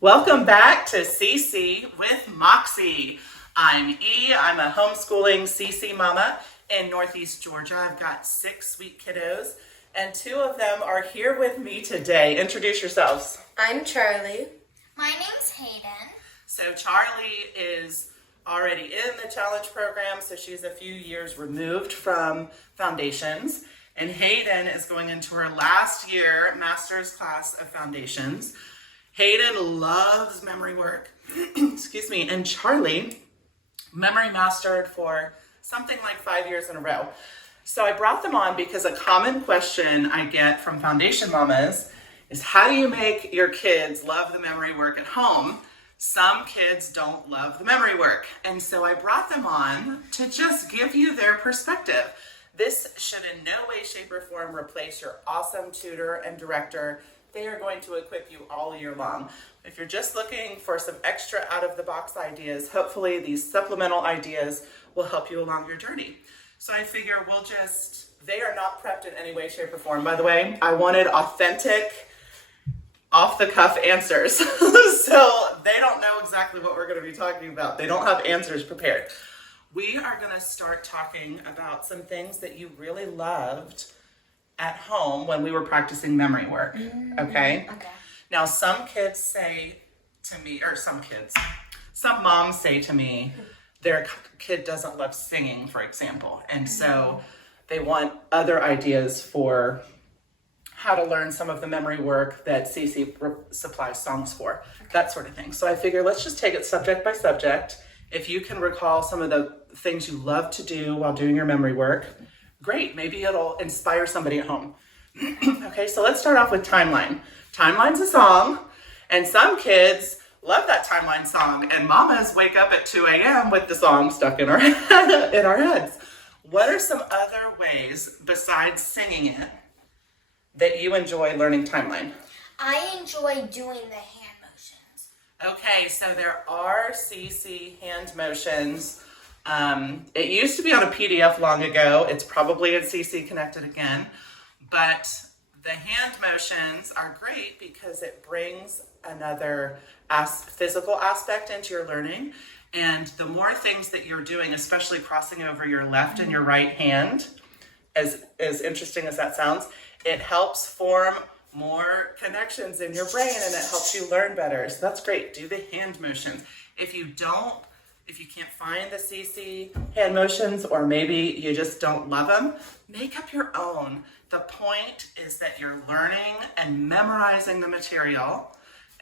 Welcome back to CC with Moxie. I'm E. I'm a homeschooling CC mama in Northeast Georgia. I've got 6 sweet kiddos, and 2 of them are here with me today. Introduce yourselves. I'm Charlie. My name's Hayden. So Charlie is already in the challenge program, so she's a few years removed from foundations. And Hayden is going into her last year master's class of foundations. Hayden loves memory work, excuse me, and Charlie memory mastered for something like 5 years in a row. So I brought them on because a common question I get from foundation mamas is, how do you make your kids love the memory work at home? Some kids don't love the memory work. And so I brought them on to just give you their perspective. This should in no way, shape, or form replace your awesome tutor and director. They are going to equip you all year long. If you're just looking for some extra out-of-the-box ideas, hopefully these supplemental ideas will help you along your journey. So I figure they are not prepped in any way, shape, or form. By the way, I wanted authentic, off-the-cuff answers. So they don't know exactly what we're going to be talking about. They don't have answers prepared. We are going to start talking about some things that you really loved at home when we were practicing memory work. Okay? Now, some kids say to me, some moms say to me, their kid doesn't love singing, for example. And so they want other ideas for how to learn some of the memory work that CC supplies songs for, that sort of thing. So I figure let's just take it subject by subject. If you can recall some of the things you love to do while doing your memory work, great, maybe it'll inspire somebody at home. Okay, so let's start off with Timeline. Timeline's a song, and some kids love that Timeline song, and mamas wake up at 2 a.m. with the song stuck in our heads. What are some other ways besides singing it that you enjoy learning Timeline? I enjoy doing the hand motions. Okay, so there are CC hand motions. It used to be on a PDF long ago. It's probably in CC Connected again. But the hand motions are great because it brings another physical aspect into your learning. And the more things that you're doing, especially crossing over your left and your right hand, as interesting as that sounds, it helps form more connections in your brain and it helps you learn better. So that's great. Do the hand motions. If you can't find the CC hand motions, or maybe you just don't love them, make up your own. The point is that you're learning and memorizing the material.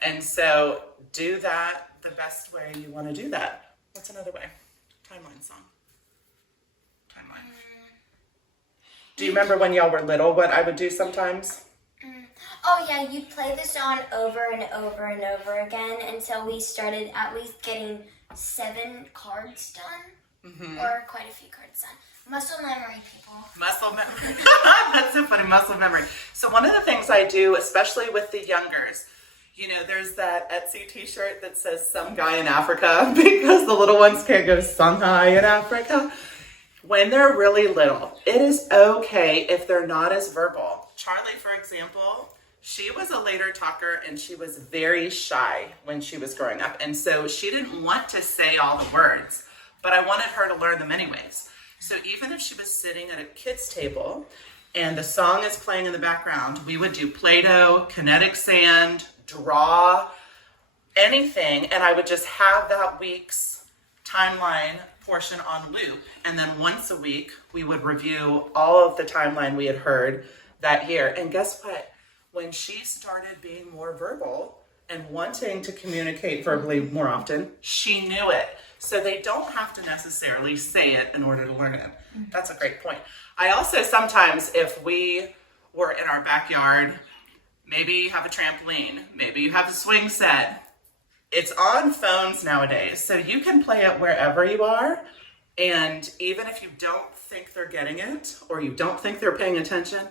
And so do that the best way you want to do that. What's another way? Timeline song. Timeline. Do you remember when y'all were little what I would do sometimes? Oh yeah, you'd play the song over and over and over again until we started at least getting 7 cards done, or quite a few cards done. Muscle memory, people. Muscle memory. That's so funny, muscle memory. So one of the things I do, especially with the youngers, there's that Etsy t-shirt that says "Some Guy in Africa" because the little ones can't go "Shanghai in Africa." When they're really little, it is okay if they're not as verbal. Charlie, for example, she was a later talker and she was very shy when she was growing up. And so she didn't want to say all the words, but I wanted her to learn them anyways. So even if she was sitting at a kid's table and the song is playing in the background, we would do Play-Doh, kinetic sand, draw, anything. And I would just have that week's timeline portion on loop. And then once a week, we would review all of the timeline we had heard that year. And guess what? When she started being more verbal and wanting to communicate verbally more often, she knew it. So they don't have to necessarily say it in order to learn it. That's a great point. I also sometimes, if we were in our backyard, maybe you have a trampoline, maybe you have a swing set. It's on phones nowadays, so you can play it wherever you are. And even if you don't think they're getting it or you don't think they're paying attention,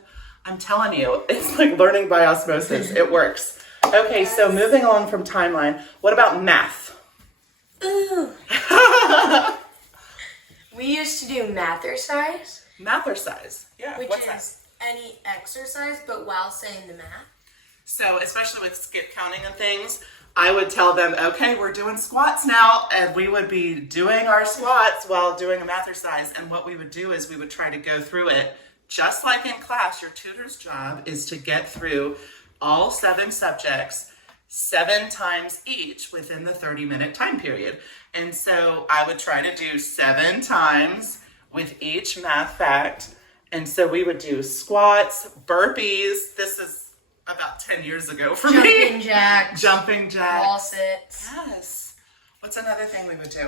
I'm telling you, it's like learning by osmosis. It works. Okay, so moving along from timeline, what about math? Ooh. We used to do mathercise. Mathercise, yeah. Which What's is any exercise, but while saying the math. So especially with skip counting and things, I would tell them, okay, we're doing squats now. And we would be doing our squats while doing a math exercise. And what we would do is we would try to go through it. Just like in class, your tutor's job is to get through all 7 subjects 7 times each within the 30-minute time period. And so I would try to do 7 times with each math fact. And so we would do squats, burpees. This is about 10 years ago for me. Jumping jacks. Jumping jacks. Wall sits. Yes. What's another thing we would do?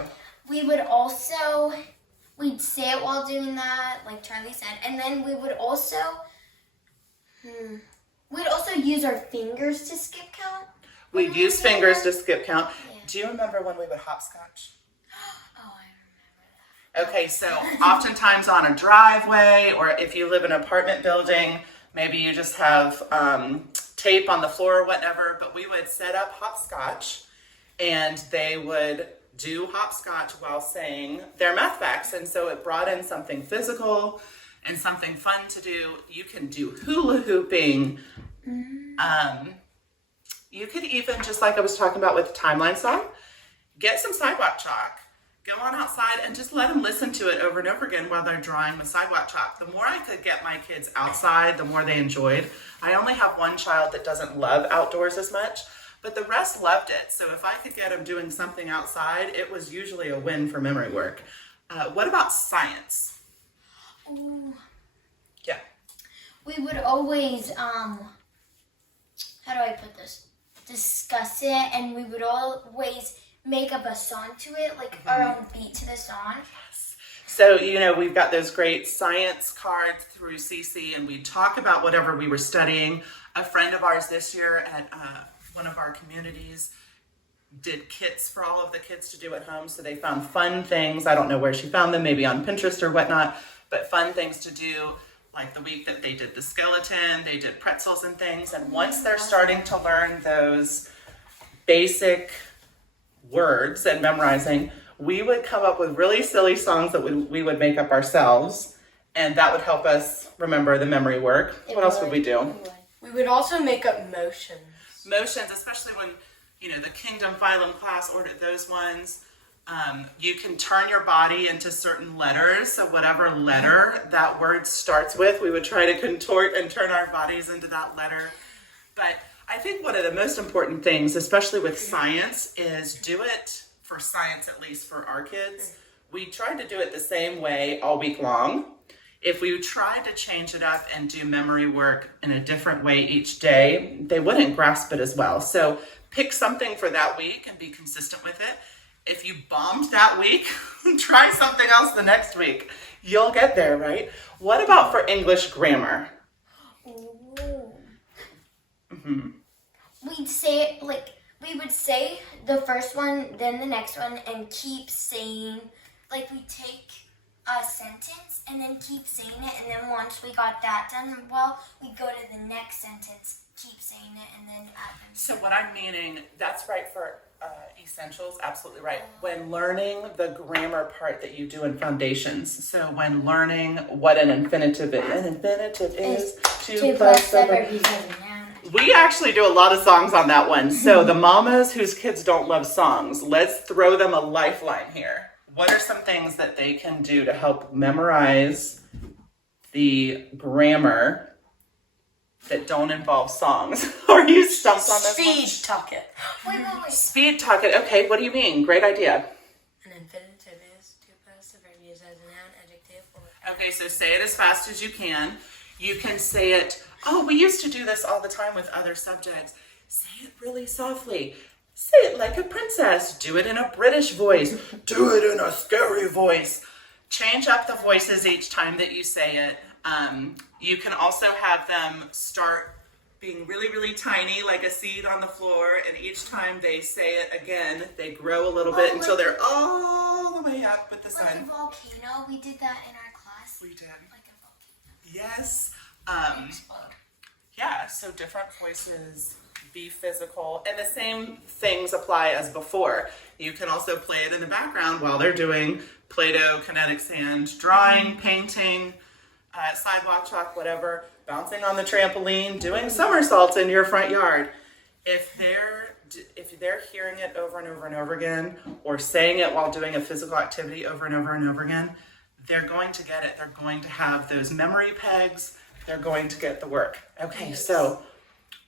We would also, we'd say it while doing that, like Charlie said, and then we would also, we'd also use our fingers to skip count. We'd use fingers to skip count. Do you remember when we would hopscotch? Oh, I remember that. Okay, so oftentimes on a driveway, or if you live in an apartment building, maybe you just have tape on the floor or whatever, but we would set up hopscotch and they would do hopscotch while saying their math facts. And so it brought in something physical and something fun to do. You can do hula hooping. You could even, just like I was talking about with the timeline song, get some sidewalk chalk. Go on outside and just let them listen to it over and over again while they're drawing with sidewalk chalk. The more I could get my kids outside, the more they enjoyed. I only have one child that doesn't love outdoors as much, but the rest loved it. So if I could get them doing something outside, it was usually a win for memory work. What about science? Ooh. Yeah. We would always, how do I put this? Discuss it, and we would always make up a song to it, like our own beat to the song. So, we've got those great science cards through CC, and we talk about whatever we were studying. A friend of ours this year at one of our communities did kits for all of the kids to do at home. So they found fun things. I don't know where she found them, maybe on Pinterest or whatnot, but fun things to do. Like the week that they did the skeleton, they did pretzels and things. And once they're starting to learn those basic words and memorizing, we would come up with really silly songs that we would make up ourselves. And that would help us remember the memory work. What else would we do? We would also make up motions. Motions, especially when, the Kingdom Phylum class ordered those ones. You can turn your body into certain letters. So whatever letter that word starts with, we would try to contort and turn our bodies into that letter. But I think one of the most important things, especially with science, is do it, for science at least for our kids. We tried to do it the same way all week long. If we tried to change it up and do memory work in a different way each day, they wouldn't grasp it as well. So pick something for that week and be consistent with it. If you bombed that week, try something else the next week. You'll get there, right? What about for English grammar? Ooh. We'd say, we would say the first one, then the next one, and keep saying, we take a sentence and then keep saying it, and then once we got that done, we go to the next sentence, keep saying it, and then add them. So what I'm meaning, that's right for essentials, absolutely right. When learning the grammar part that you do in foundations, so when learning what an infinitive is 2 plus the verb. We actually do a lot of songs on that one. So the mamas whose kids don't love songs, let's throw them a lifeline here. What are some things that they can do to help memorize the grammar that don't involve songs? Are you stumped on this one? Speed talk it. Wait. Speed talk it. Okay, what do you mean? Great idea. An infinitive is 2 plus the verb used as a noun, adjective, or... Okay, so say it as fast as you can. You can say it, we used to do this all the time with other subjects. Say it really softly. Say it like a princess. Do it in a British voice. Do it in a scary voice. Change up the voices each time that you say it. You can also have them start being really, really tiny, like a seed on the floor, and each time they say it again, they grow a little bit until they're all the way up with the sun. Like a volcano, we did that in our class. We did. Like a volcano. Yes. Yeah, so different voices, be physical, and the same things apply as before. You can also play it in the background while they're doing Play-Doh, kinetic sand, drawing, painting, sidewalk chalk, whatever, bouncing on the trampoline, doing somersaults in your front yard. If they're if they're hearing it over and over and over again, or saying it while doing a physical activity over and over and over again, they're going to get it. They're going to have those memory pegs. They're going to get the work. Okay, so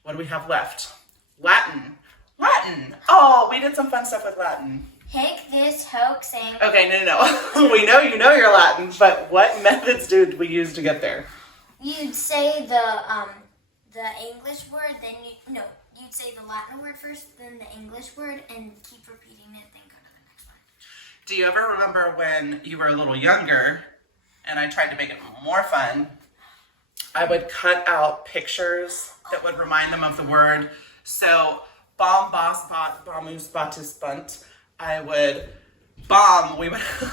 what do we have left? Latin. Latin. Oh, we did some fun stuff with Latin. Hic, this, hoc, saying. Okay, no. We know you know your Latin, but what methods did we use to get there? You'd say the English word, then you'd say the Latin word first, then the English word, and keep repeating it, then go to the next one. Do you ever remember when you were a little younger and I tried to make it more fun? I would cut out pictures that would remind them of the word. So, bomb, boss, bot, bombus, batis, bunt. I would bomb.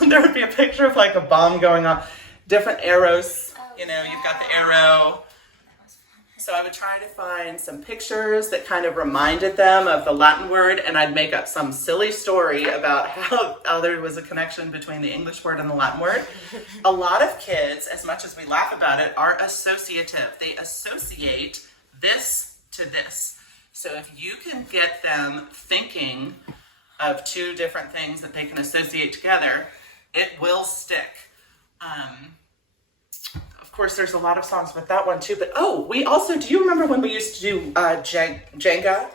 There would be a picture of like a bomb going off. Different arrows. You've got the arrow. So I would try to find some pictures that kind of reminded them of the Latin word, and I'd make up some silly story about how there was a connection between the English word and the Latin word. A lot of kids, as much as we laugh about it, are associative. They associate this to this. So if you can get them thinking of two different things that they can associate together, it will stick. Of course, there's a lot of songs with that one too, but do you remember when we used to do Jenga?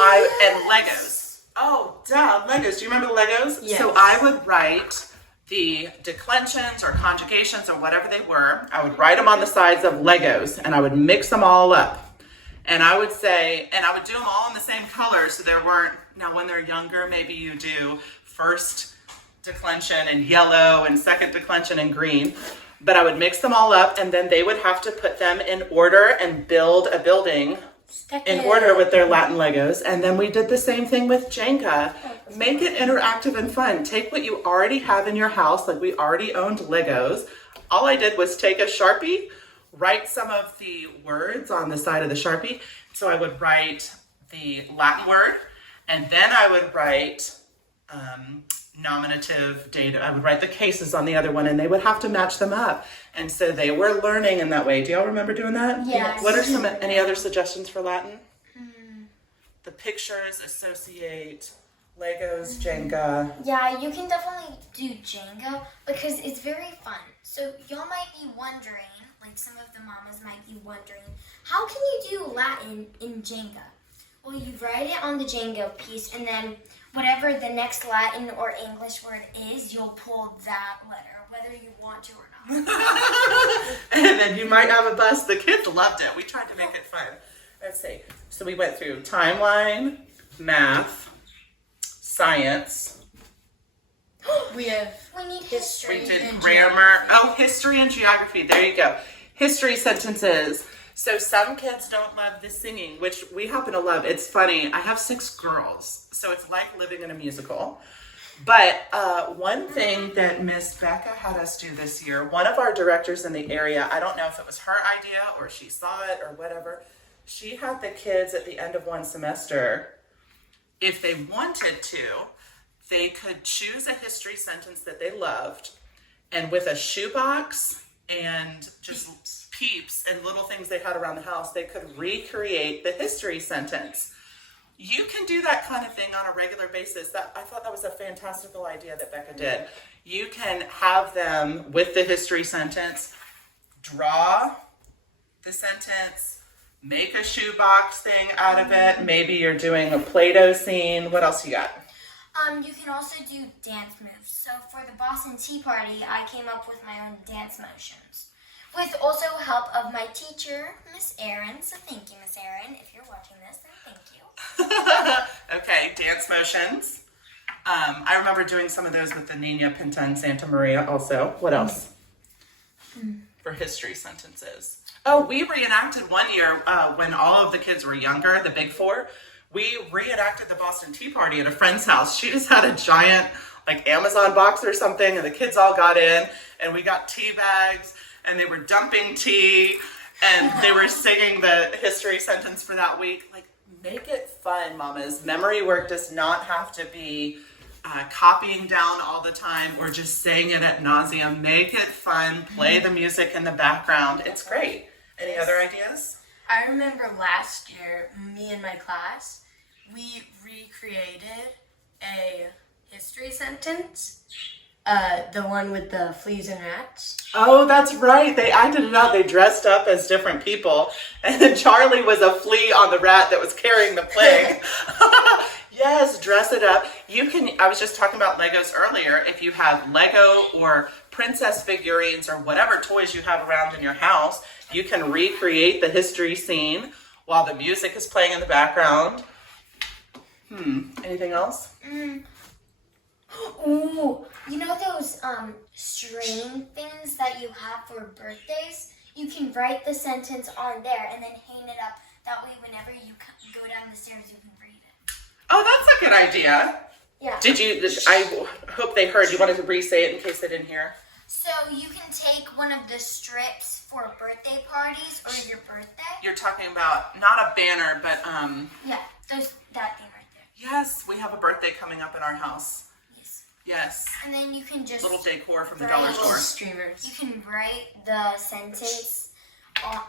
And Legos. Oh, duh, Legos. Do you remember the Legos? Yes. So I would write the declensions or conjugations or whatever they were. I would write them on the sides of Legos, and I would mix them all up. And I would say, and I would do them all in the same color, so there weren't, now when they're younger, maybe you do first declension in yellow and second declension in green. But I would mix them all up, and then they would have to put them in order and build a building in order with their Latin Legos. And then we did the same thing with Jenga. Make it interactive and fun. Take what you already have in your house, like we already owned Legos. All I did was take a Sharpie, write some of the words on the side of the Sharpie. So I would write the Latin word, and then I would write nominative data. I would write the cases on the other one, and they would have to match them up. And so they were learning in that way. Do y'all remember doing that? Yes. What are any other suggestions for Latin? The pictures associate Legos, Jenga. Yeah, you can definitely do Jenga because it's very fun. So y'all might be wondering, like some of the mamas might be wondering, how can you do Latin in Jenga? Well, you write it on the Jenga piece, and then whatever the next Latin or English word is, you'll pull that letter, whether you want to or not. And then you might have a bus. The kids loved it. We tried to make it fun. Let's see. So we went through timeline, math, science. We need history. We did and grammar. geography. History and geography. There you go. History sentences. So some kids don't love the singing, which we happen to love. It's funny. I have 6 girls, so it's like living in a musical. But one thing that Miss Becca had us do this year, one of our directors in the area, I don't know if it was her idea or she saw it or whatever, she had the kids at the end of one semester, if they wanted to, they could choose a history sentence that they loved, and with a shoebox and just peeps and little things they had around the house, they could recreate the history sentence. You can do that kind of thing on a regular basis. I thought that was a fantastical idea that Becca did. You can have them with the history sentence, draw the sentence, make a shoebox thing out of it. Maybe you're doing a Play-Doh scene. What else you got? You can also do dance moves. So for the Boston Tea Party, I came up with my own dance motions. With also help of my teacher, Miss Erin. So thank you, Miss Erin. If you're watching this, then thank you. Okay, dance motions. I remember doing some of those with the Nina Pinta and Santa Maria also. What else? For history sentences. Oh, we reenacted one year when all of the kids were younger, the big 4. We reenacted the Boston Tea Party at a friend's house. She just had a giant like Amazon box or something, and the kids all got in, and we got tea bags, and they were dumping tea, and they were singing the history sentence for that week. Like, make it fun, mamas. Memory work does not have to be copying down all the time or just saying it ad nauseum. Make it fun. Play the music in the background. It's great. Any other ideas? I remember last year, me and my class, we recreated a history sentence. The one with the fleas and rats. Oh, that's right. They acted it out. They dressed up as different people. And then Charlie was a flea on the rat that was carrying the plague. Yes, dress it up. I was just talking about Legos earlier. If you have Lego or princess figurines or whatever toys you have around in your house, you can recreate the history scene while the music is playing in the background. Anything else? Ooh, you know those string things that you have for birthdays? You can write the sentence on there and then hang it up. That way, whenever you go down the stairs, you can read it. Oh, that's a good idea. Yeah. I hope they heard. You wanted to re-say it in case they didn't hear. So you can take one of the strips for birthday parties or your birthday. You're talking about not a banner, but Yeah, that thing right there. yes, we have a birthday coming up in our house. Yes. Yes, And then you can just little decor from the Right. dollar Little store. streamers. you can write the sentence,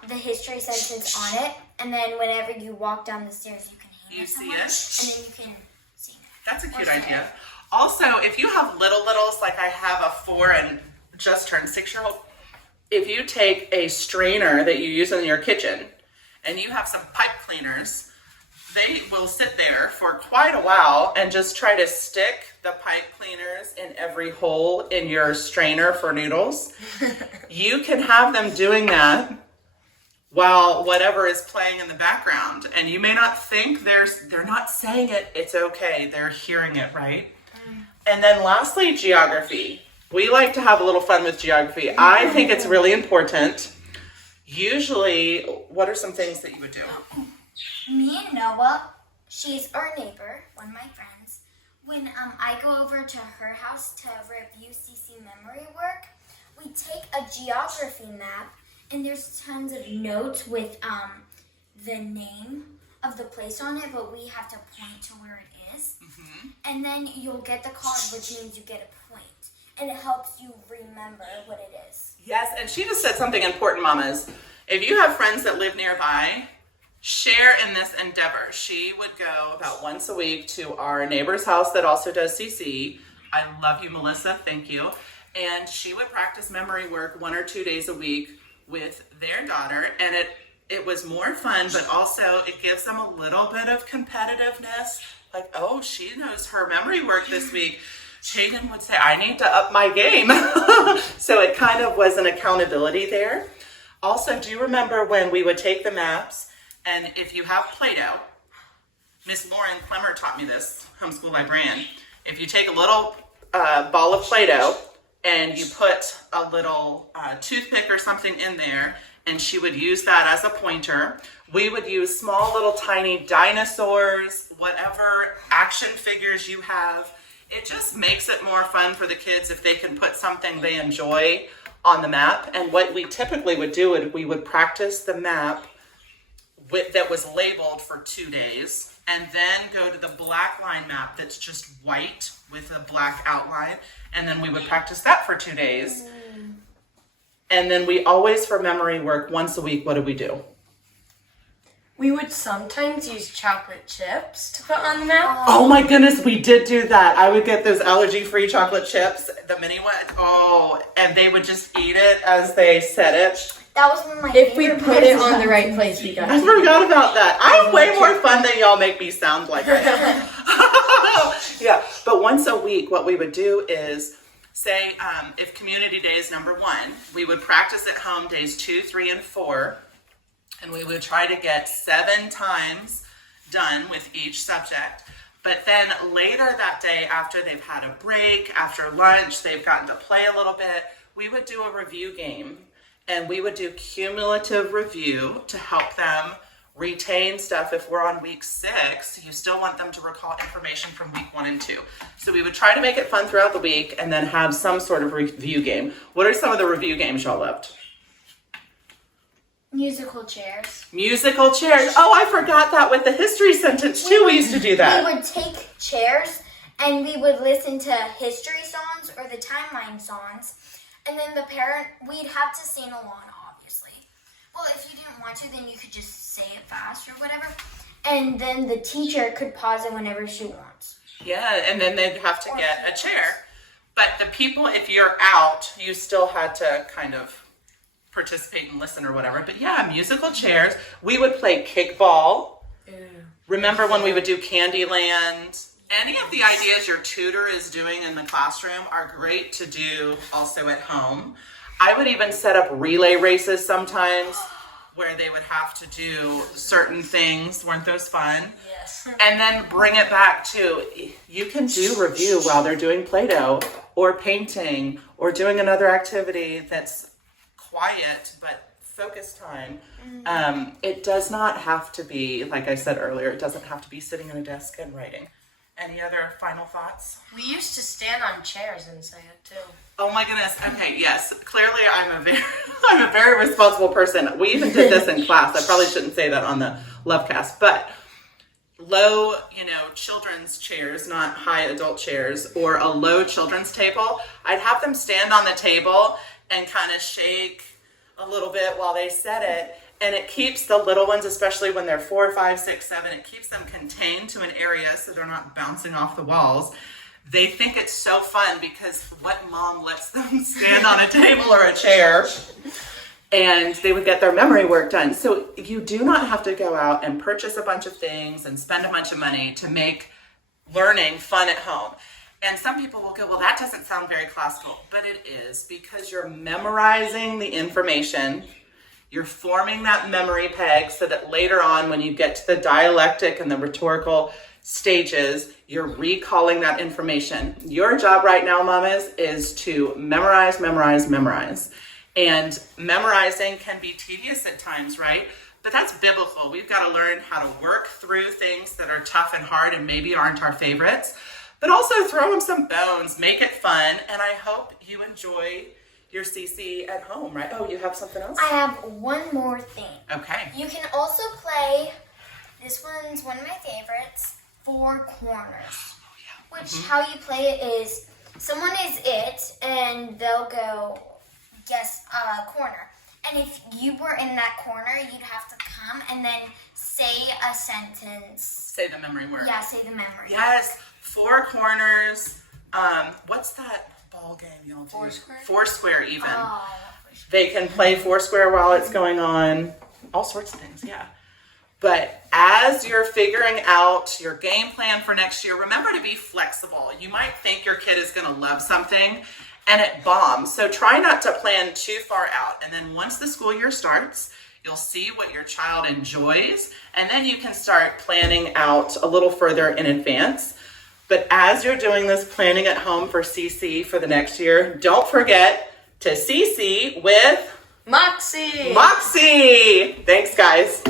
the history sentence on it, and then whenever you walk down the stairs, you can hang You it see somewhere, it? and then you can sing it. That's a cute Or say idea. it. Also, if you have littles, like I have a 4 and just turned 6-year-old, if you take a strainer that you use in your kitchen and you have some pipe cleaners, they will sit there for quite a while and just try to stick the pipe cleaners in every hole in your strainer for noodles. You can have them doing that while whatever is playing in the background, and you may not think they're not saying it. It's okay. They're hearing it, right? And then lastly, geography. We like to have a little fun with geography. I think it's really important. Usually, what are some things that you would do? Me and Noah, she's our neighbor, one of my friends. When I go over to her house to review CC memory work, we take a geography map, and there's tons of notes with the name of the place on it, but we have to point to where it is. And then you'll get the card, which means you get a point. And it helps you remember what it is. Yes, and she just said something important, mamas. If you have friends that live nearby, share in this endeavor. She would go about once a week to our neighbor's house that also does CC. I love you, Melissa. Thank you. And she would practice memory work 1 or 2 days a week with their daughter. And it was more fun, but also it gives them a little bit of competitiveness. Like, oh, she knows her memory work this week. Hayden would say, I need to up my game. So it kind of was an accountability there. Also, do you remember when we would take the maps, and if you have Play-Doh, Miss Lauren Clemmer taught me this, homeschool librarian. If you take a little ball of Play-Doh and you put a little toothpick or something in there, and she would use that as a pointer. We would use small little tiny dinosaurs, whatever action figures you have. It just makes it more fun for the kids if they can put something they enjoy on the map. And what we typically would do is we would practice the map that was labeled for 2 days, and then go to the black line map that's just white with a black outline, and then we would practice that for 2 days. And then we always, for memory work, once a week, what did we do? We would sometimes use chocolate chips to put on the map. Oh my goodness, we did do that. I would get those allergy-free chocolate chips, the mini ones. Oh, and they would just eat it as they said it. That was one of my If we favorite put it parts on the about right CC. place, we got I it. forgot about that. I'm way more fun than y'all make me sound like I am. Yeah, but once a week, what we would do is say, if community day is number 1, we would practice at home days 2, 3, and 4, and we would try to get 7 times done with each subject. But then later that day, after they've had a break, after lunch, they've gotten to play a little bit, we would do a review game. And we would do cumulative review to help them retain stuff. If we're on week 6, you still want them to recall information from week 1 and 2. So we would try to make it fun throughout the week and then have some sort of review game. What are some of the review games y'all loved? Musical chairs. Musical chairs. Oh, I forgot that with the history sentence too. We used to do that. We would take chairs and we would listen to history songs or the timeline songs. And then we'd have to sing along, obviously. Well, if you didn't want to, then you could just say it fast or whatever. and then the teacher could pause it whenever she wants. Yeah, and then they'd have to get a chair. But the people, if you're out, you still had to kind of participate and listen or whatever. But yeah, musical chairs. We would play kickball. Remember when we would do Candyland? Any of the ideas your tutor is doing in the classroom are great to do also at home. I would even set up relay races sometimes where they would have to do certain things. Weren't those fun? Yes. And then bring it back to, you can do review while they're doing Play-Doh or painting or doing another activity that's quiet but focus time. It does not have to be, like I said earlier, it doesn't have to be sitting at a desk and writing. Any other final thoughts? We used to stand on chairs and say it too. Oh my goodness. Okay, yes. Clearly I'm a very responsible person. We even did this in class. I probably shouldn't say that on the Lovecast, but low, children's chairs, not high adult chairs, or a low children's table. I'd have them stand on the table and kind of shake a little bit while they set it. And it keeps the little ones, especially when they're 4, 5, 6, 7, it keeps them contained to an area so they're not bouncing off the walls. They think it's so fun because what mom lets them stand on a table or a chair? And they would get their memory work done. So you do not have to go out and purchase a bunch of things and spend a bunch of money to make learning fun at home. And some people will go, well, that doesn't sound very classical. But it is, because you're memorizing the information. You're forming that memory peg so that later on, when you get to the dialectic and the rhetorical stages, you're recalling that information. Your job right now, mamas, is to memorize, memorize, memorize. And memorizing can be tedious at times, right? But that's biblical. We've got to learn how to work through things that are tough and hard and maybe aren't our favorites, but also throw them some bones, make it fun. And I hope you enjoy your CC at home, right? Oh, you have something else? I have one more thing. Okay. You can also play, this one's one of my favorites, Four Corners. Which, how you play it is, someone is it, and they'll go, guess a corner. And if you were in that corner, you'd have to come and then say a sentence. Say the memory word. Yeah, say the memory. Yes, Four Corners. What's that ball game y'all do? Foursquare? Foursquare even. Oh, They can play Foursquare while it's going on. All sorts of things, yeah. But as you're figuring out your game plan for next year, remember to be flexible. You might think your kid is going to love something and it bombs. So try not to plan too far out. And then once the school year starts, you'll see what your child enjoys. And then you can start planning out a little further in advance. But as you're doing this planning at home for CC for the next year, don't forget to CC with Moxie! Moxie. Thanks, guys.